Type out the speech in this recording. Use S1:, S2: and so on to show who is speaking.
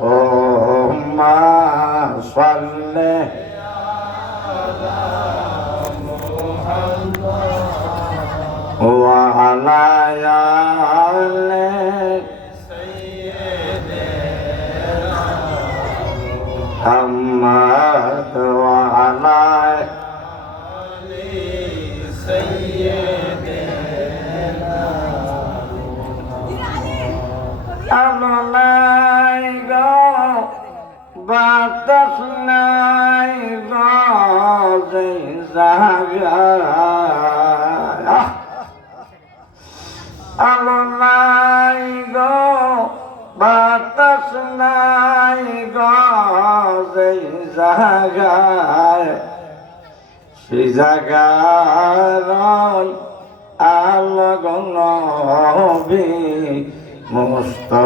S1: اللهم صل وعلى آل محمد وعلى নাই গো বাতাস নাই গো যে জাগা আলো নাই গো বাতাস নাই গো যে জাগায় সে জাগার আলো গনবী